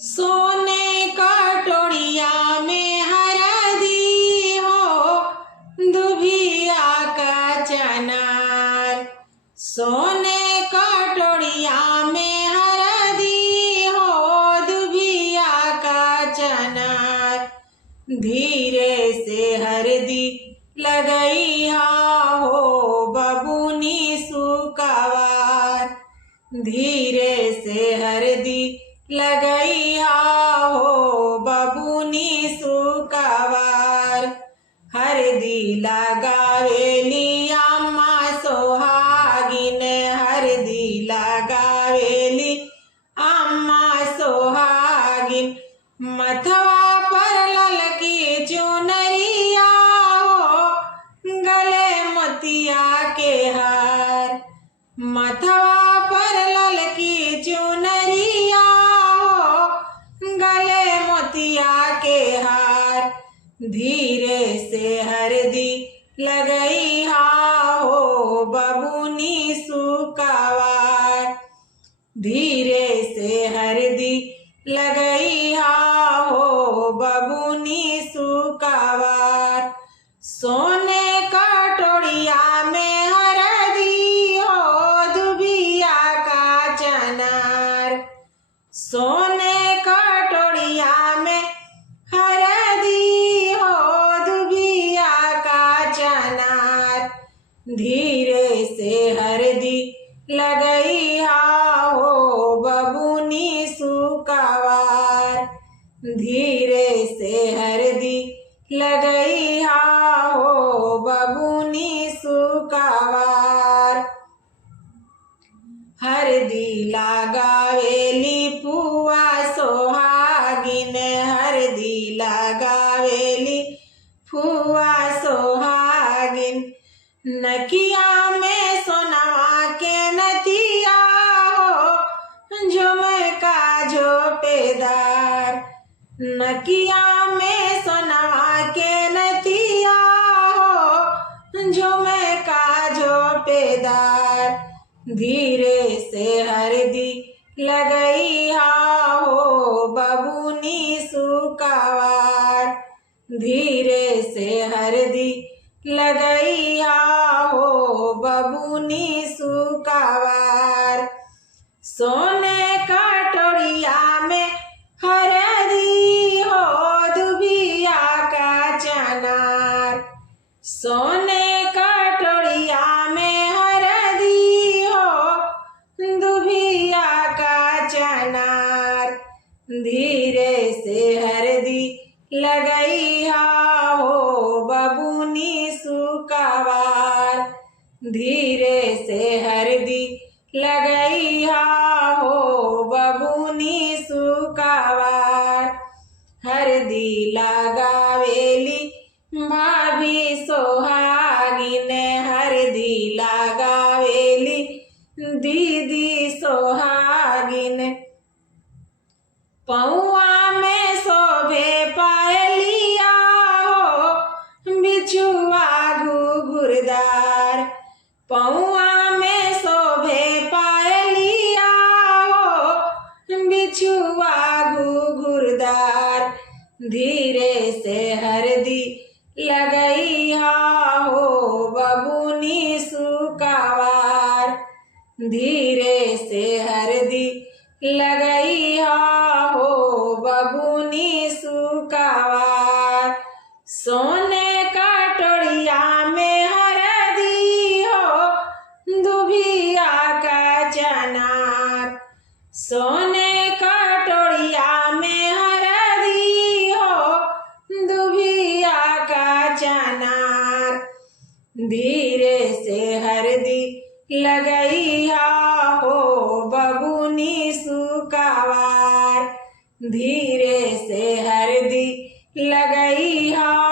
सोने कटोरिया में हरदी हो दुभिया का चनार। सोने कटोरिया में हरदी हो दुभिया का चनार। धीरे से हरदी लगई हो बबुनी सुकवार। धीरे से हरदी लगई हो बबुनी सुकवार। हरदी लगावेली अम्मा सोहागिन। हरदी लगावेली अम्मा सोहागिन। मथवा पर ललकी चुनरिया हो गले मोतिया के हार। मथवा पर ललकी चुनरिया हो गले मोतिया के हार। धीरे से हरदी लगई हो बबुनी सुकवार। धीरे से हरदी लगई हो बबुनी सुकवार। सोने कटोरिया में हरदी हो दुभिया का चनार। सोने कटोरिया में हरदी हो दुभिया का चनार। धीरे से हरदी लगई हो बबुनी सुकवार। धीरे से हरदी लगई हो बबुनी सुकवार। हरदी लगावेली पुआ सोहागिन। हरदी लगावेली फुआ सोहागिन। नकिया में सोनवा के नथिया हो झुमका झोपेदार। नकिया में सोनवा के नथिया हो झुमका झोपेदार। धीरे से हरदी लगई हो बबुनी सुकवार। धीरे से हरदी लगई हो बबुनी सुकवार। सोने कटोरिया में हरदी हो दुभिया का चनार। सोने कटोरिया में हरदी हो दुभिया का चनार। धीरे से हरदी लगई हो बबुनी सुकवार। धीरे से हरदी लगई हो बबुनी सुकवार। हरदी लगावेली भाभी सोहागिन। हरदी लगावेली दीदी सोहागिन। पौआ में शोभे पायलिया हो बिछुआ घुघुरदार। पौआ में शोभे पायलिया हो बिछुआ घुघुरदार। धीरे से हरदी लगई हो बबुनी सुकवार। धीरे से हरदी लगई हो बबुनी सुकवार। सोने कटोरिया में हरदी हो दुभिया का चनार। सोने कटोरिया में हरदी हो दुभिया का चनार। धीरे से हरदी लगई हो बबुनी सुकवार। धीरे से हरदी लगई हो